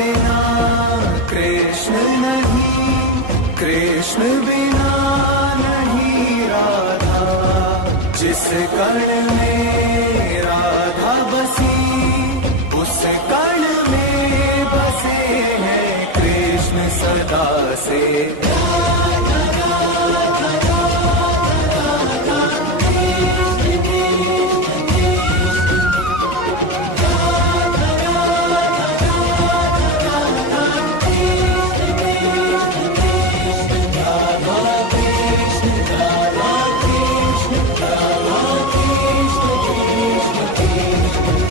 बिना कृष्ण नहीं, कृष्ण बिना नहीं राधा। जिस कण में राधा बसी, उस कण में बसे हैं कृष्ण सदा से।